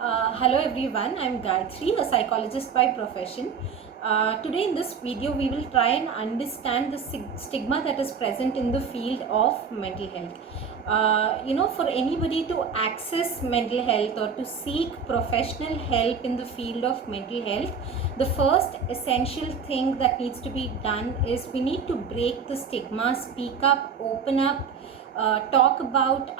Hello everyone, I'm Gayatri, a psychologist by profession. Today in this video, we will try and understand the stigma that is present in the field of mental health. For anybody to access mental health or to seek professional help in the field of mental health, the first essential thing that needs to be done is we need to break the stigma, speak up, open up, talk about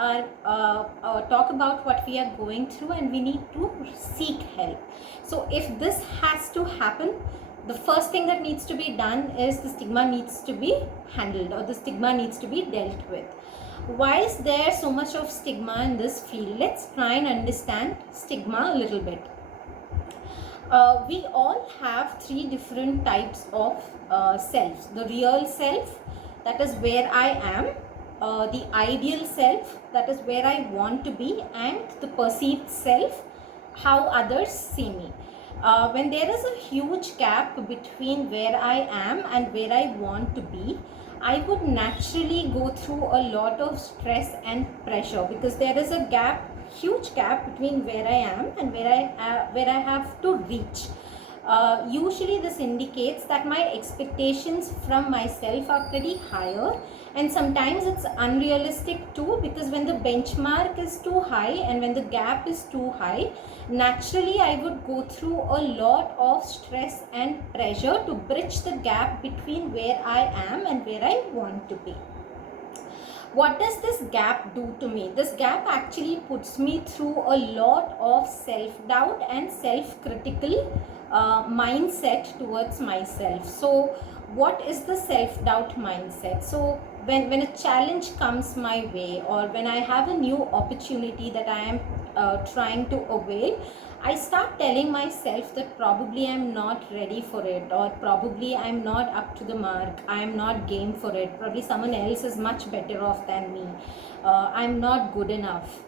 what we are going through, and we need to seek help. So if this has to happen, the first thing that needs to be done is the stigma needs to be handled, or the stigma needs to be dealt with. Why is there so much of stigma in this field? Let's try and understand stigma a little bit. We all have three different types of selves. The real self, that is where I am. The ideal self, that is where I want to be. And the perceived self, how others see me. When there is a huge gap between where I am and where I want to be, I would naturally go through a lot of stress and pressure, because there is a huge gap between where I am and where I have to reach. Usually this indicates that my expectations from myself are pretty higher, and sometimes it's unrealistic too, because when the benchmark is too high and when the gap is too high, naturally I would go through a lot of stress and pressure to bridge the gap between where I am and where I want to be. What does this gap do to me? This gap actually puts me through a lot of self-doubt and self-critical mindset towards myself. So what is the self-doubt mindset? So when a challenge comes my way, or when I have a new opportunity that I am trying to avail, I start telling myself that probably I'm not ready for it, or probably I'm not up to the mark, I'm not game for it, probably someone else is much better off than me, I'm not good enough,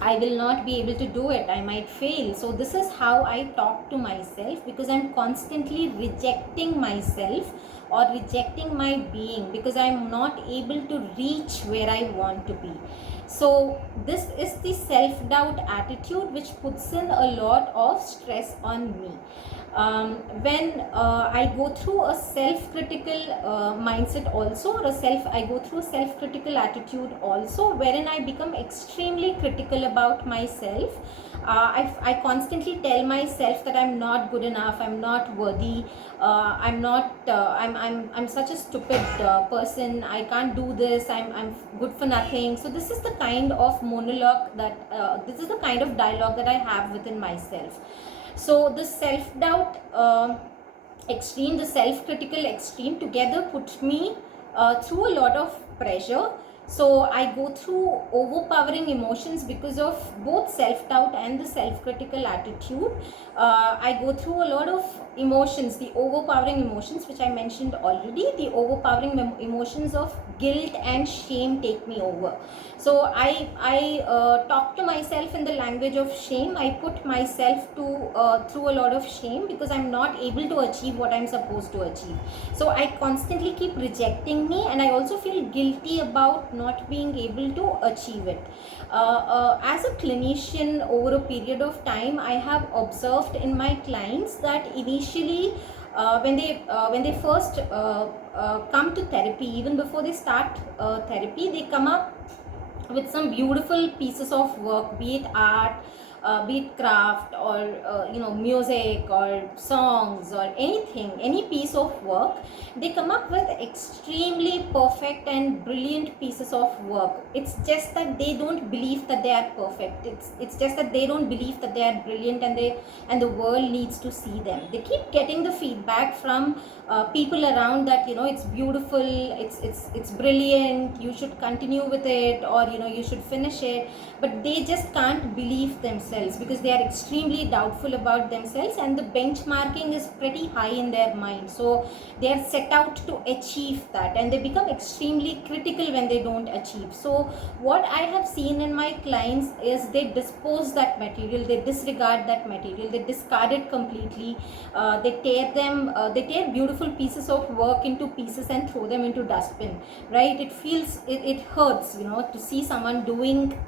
I will not be able to do it, I might fail. So this is how I talk to myself, because I'm constantly rejecting myself or rejecting my being, because I'm not able to reach where I want to be. So this is the self-doubt attitude which puts in a lot of stress on me. When I go through a self-critical mindset also, or I go through a self-critical attitude also, wherein I become extremely critical about myself. I constantly tell myself that I'm not good enough, I'm not worthy, I'm such a stupid person, I can't do this, I'm good for nothing. So this is the kind of monologue that this is the kind of dialogue that I have within myself. So the self-doubt extreme, the self-critical extreme together put me through a lot of pressure. So I go through overpowering emotions because of both self-doubt and the self-critical attitude. I go through a lot of emotions, the overpowering emotions which I mentioned already. The overpowering emotions of guilt and shame take me over. So I talk to myself in the language of shame. I put myself through a lot of shame, because I'm not able to achieve what I'm supposed to achieve. So I constantly keep rejecting me, and I also feel guilty about not being able to achieve it. As a clinician, over a period of time, I have observed in my clients that initially when they first come to therapy, even before they start therapy, they come up with some beautiful pieces of work, be it art, be it craft, or music or songs or anything, any piece of work. They come up with extremely perfect and brilliant pieces of work. It's just that they don't believe that they are perfect. It's just that they don't believe that they are brilliant, and the world needs to see them. They keep getting the feedback from people around that it's beautiful, it's brilliant, you should continue with it, or you should finish it. But they just can't believe themselves, because they are extremely doubtful about themselves, and the benchmarking is pretty high in their mind. So they are set out to achieve that, and they become extremely critical when they don't achieve. So what I have seen in my clients is they dispose that material, they disregard that material, they discard it completely. They tear beautiful pieces of work into pieces and throw them into dustbin, right? It hurts, to see someone doing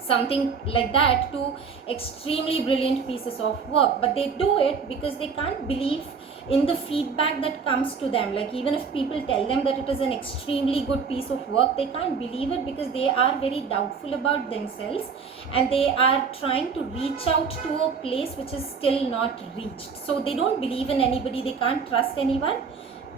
something like that, to extremely brilliant pieces of work. But they do it because they can't believe in the feedback that comes to them. Like, even if people tell them that it is an extremely good piece of work, they can't believe it because they are very doubtful about themselves, and they are trying to reach out to a place which is still not reached. So they don't believe in anybody, they can't trust anyone,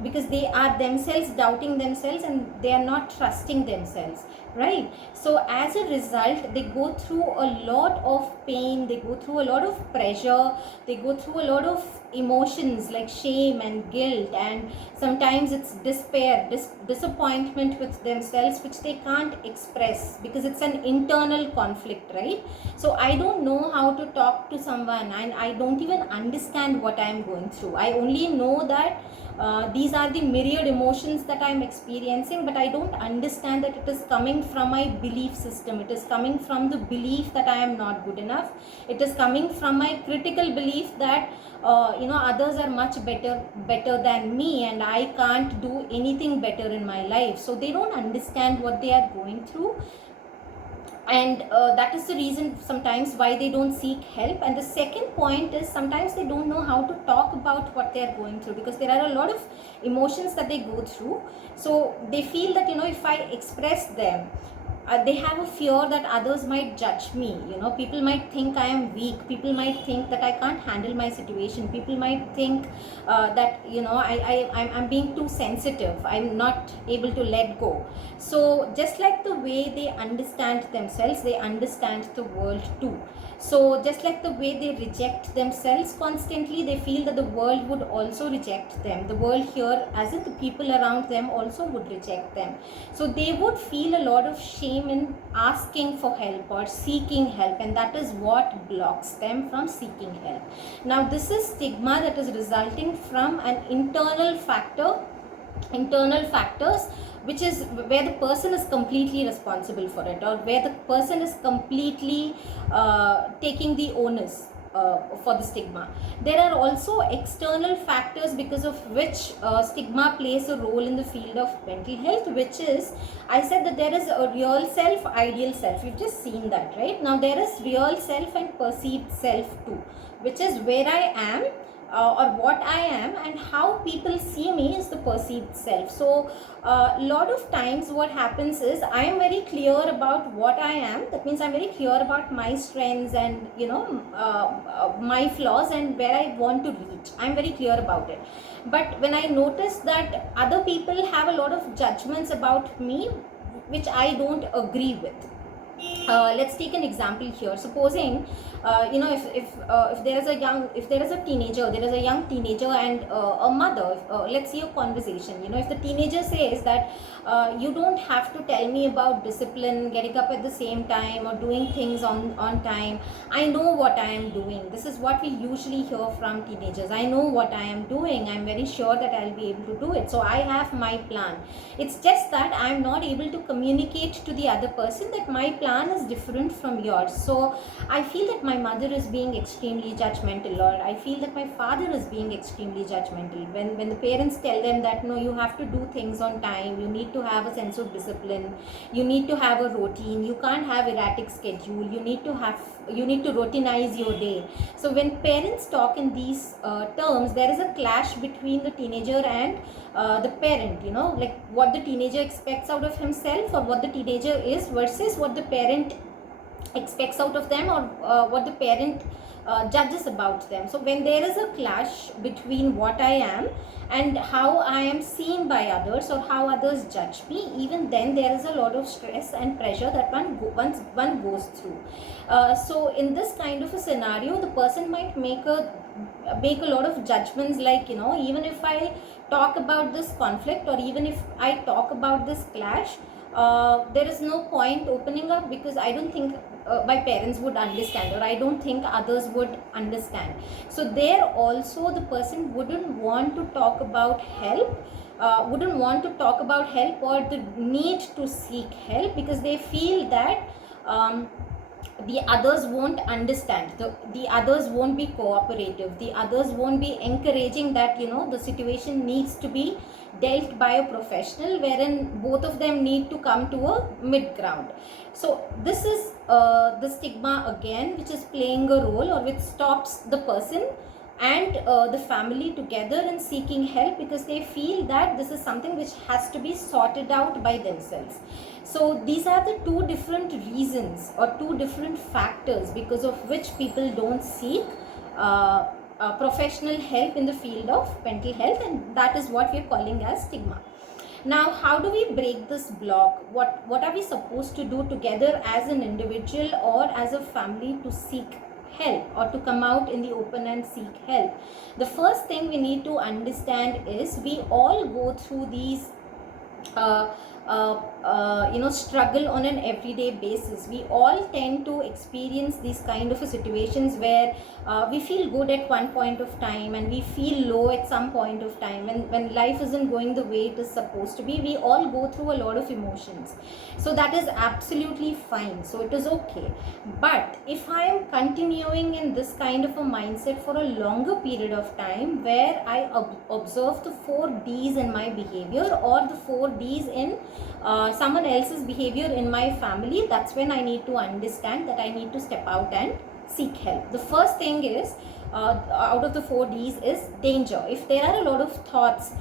because they are themselves doubting themselves and they are not trusting themselves, right? So as a result, they go through a lot of pain, they go through a lot of pressure, they go through a lot of emotions like shame and guilt, and sometimes it's despair, disappointment with themselves, which they can't express because it's an internal conflict, right? So I don't know how to talk to someone, and I don't even understand what I'm going through. I only know that these are the myriad emotions that I'm experiencing, but I don't understand that it is coming from my belief system. It is coming from the belief that I am not good enough. It is coming from my critical belief that others are much better than me, and I can't do anything better in my life. So they don't understand what they are going through, and that is the reason sometimes why they don't seek help. And the second point is, sometimes they don't know how to talk about what they are going through, because there are a lot of emotions that they go through. So they feel that, if I express them, they have a fear that others might judge me. People might think I am weak, people might think that I can't handle my situation, people might think that I'm being too sensitive, I'm not able to let go. So just like the way they understand themselves, they understand the world too. So just like the way they reject themselves constantly, they feel that the world would also reject them. The world here, as in the people around them, also would reject them. So they would feel a lot of shame in asking for help or seeking help, and that is what blocks them from seeking help. Now this is stigma that is resulting from an internal factors, which is where the person is completely responsible for it, or where the person is completely taking the onus for the stigma. There are also external factors because of which stigma plays a role in the field of mental health, which is, I said that there is a real self, ideal self. You've just seen that, right? Now there is real self and perceived self too, which is where I am, or what I am, and how people see me is the perceived self. So a lot of times what happens is, I am very clear about what I am. That means I'm very clear about my strengths and my flaws and where I want to reach. I'm very clear about it. But when I notice that other people have a lot of judgments about me which I don't agree with, let's take an example here. Supposing if there is a teenager, there is a young teenager and a mother. Let's see a conversation. If the teenager says that you don't have to tell me about discipline, getting up at the same time, or doing things on time. I know what I am doing. This is what we usually hear from teenagers. I know what I am doing. I'm very sure that I'll be able to do it. So I have my plan. It's just that I'm not able to communicate to the other person that my plan is different from yours. So I feel that my mother is being extremely judgmental, or I feel that my father is being extremely judgmental. When the parents tell them that, no, you have to do things on time, you need to have a sense of discipline, you need to have a routine, you can't have erratic schedule, you need to routinize your day. So when parents talk in these terms, there is a clash between the teenager and the parent, like what the teenager expects out of himself, or what the teenager is, versus what the parent expects out of them, or what the parent judges about them. So when there is a clash between what I am and how I am seen by others, or how others judge me, even then there is a lot of stress and pressure that one goes through. So in this kind of a scenario, the person might make a lot of judgments, like, even if I talk about this conflict, or even if I talk about this clash, there is no point opening up, because I don't think my parents would understand, or I don't think others would understand. So there also the person wouldn't want to talk about help, or the need to seek help, because they feel that the others won't understand, the others won't be cooperative, the others won't be encouraging that the situation needs to be dealt by a professional, wherein both of them need to come to a mid ground. So this is the stigma again, which is playing a role, or which stops the person and the family together in seeking help, because they feel that this is something which has to be sorted out by themselves. So these are the two different reasons or two different factors because of which people don't seek professional help in the field of mental health, and that is what we are calling as stigma. Now, how do we break this block? What are we supposed to do together as an individual or as a family to seek help or to come out in the open and seek help? The first thing we need to understand is we all go through these struggle on an everyday basis. We all tend to experience these kind of situations where we feel good at one point of time and we feel low at some point of time, and when life isn't going the way it is supposed to be, we all go through a lot of emotions. So that is absolutely fine, so it is okay. But if I am continuing in this kind of a mindset for a longer period of time, where I observe the 4Ds in my behavior or the 4Ds in someone else's behavior in my family, that's when I need to understand that I need to step out and seek help. The first thing is out of the 4Ds is danger. If there are a lot of thoughts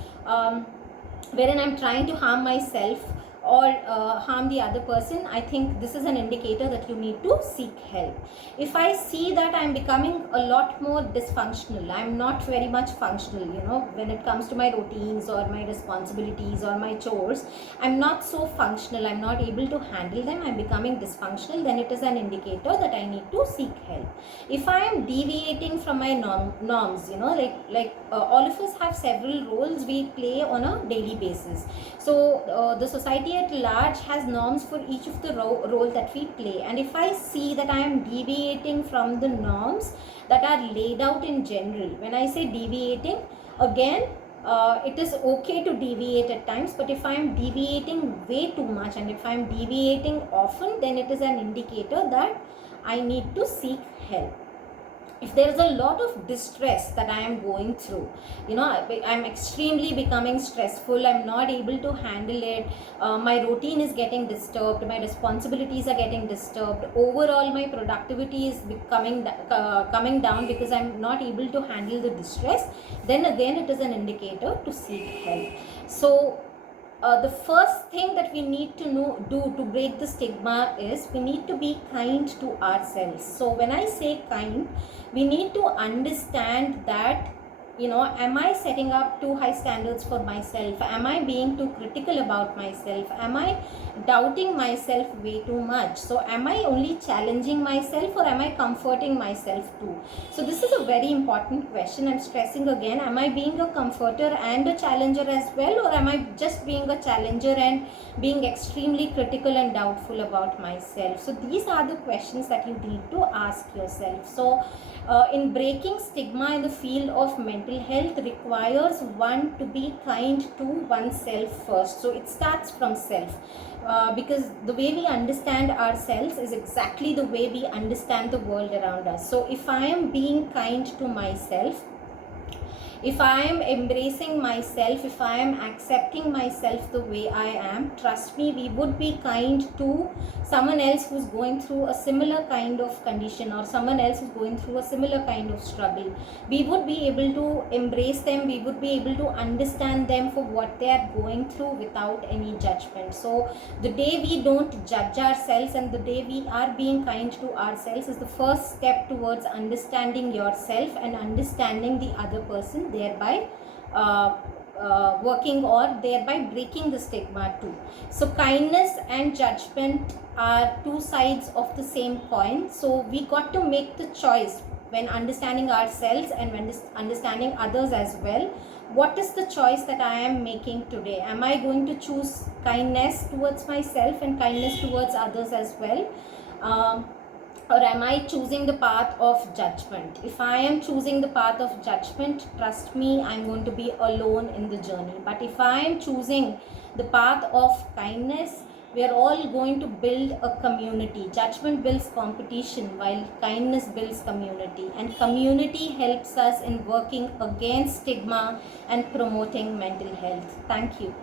wherein I'm trying to harm myself or harm the other person, I think this is an indicator that you need to seek help. If I see that I'm becoming a lot more dysfunctional, I'm not very much functional, when it comes to my routines or my responsibilities or my chores, I'm not so functional, I'm not able to handle them, I'm becoming dysfunctional, then it is an indicator that I need to seek help. If I am deviating from my norms, all of us have several roles we play on a daily basis. So the society at large has norms for each of the role that we play, and if I see that I am deviating from the norms that are laid out in general, when I say deviating, again, it is okay to deviate at times, but if I am deviating way too much and if I am deviating often, then it is an indicator that I need to seek help. If there is a lot of distress that I am going through, I'm extremely becoming stressful, I'm not able to handle it, my routine is getting disturbed, my responsibilities are getting disturbed, overall my productivity is coming down because I'm not able to handle the distress, then again it is an indicator to seek help. So the first thing that we need to do to break the stigma is we need to be kind to ourselves. So when I say kind, we need to understand that, am I setting up too high standards for myself? Am I being too critical about myself? Am I doubting myself way too much? So am I only challenging myself or am I comforting myself too? So this is a very important question. I'm stressing again, am I being a comforter and a challenger as well, or am I just being a challenger and being extremely critical and doubtful about myself? So these are the questions that you need to ask yourself. So in breaking stigma in the field of mental health requires one to be kind to oneself first. So it starts from self, because the way we understand ourselves is exactly the way we understand the world around us. So if I am being kind to myself, if I am embracing myself, if I am accepting myself the way I am, trust me, we would be kind to someone else who's going through a similar kind of condition or someone else who's going through a similar kind of struggle. We would be able to embrace them, we would be able to understand them for what they are going through without any judgment. So the day we don't judge ourselves and the day we are being kind to ourselves is the first step towards understanding yourself and understanding the other person, thereby working or thereby breaking the stigma too. So kindness and judgment are two sides of the same coin. So we got to make the choice when understanding ourselves and when understanding others as well. What is the choice that I am making today? Am I going to choose kindness towards myself and kindness towards others as well? Or am I choosing the path of judgment? If I am choosing the path of judgment, trust me, I'm going to be alone in the journey. But if I am choosing the path of kindness, we are all going to build a community. Judgment builds competition while kindness builds community. And community helps us in working against stigma and promoting mental health. Thank you.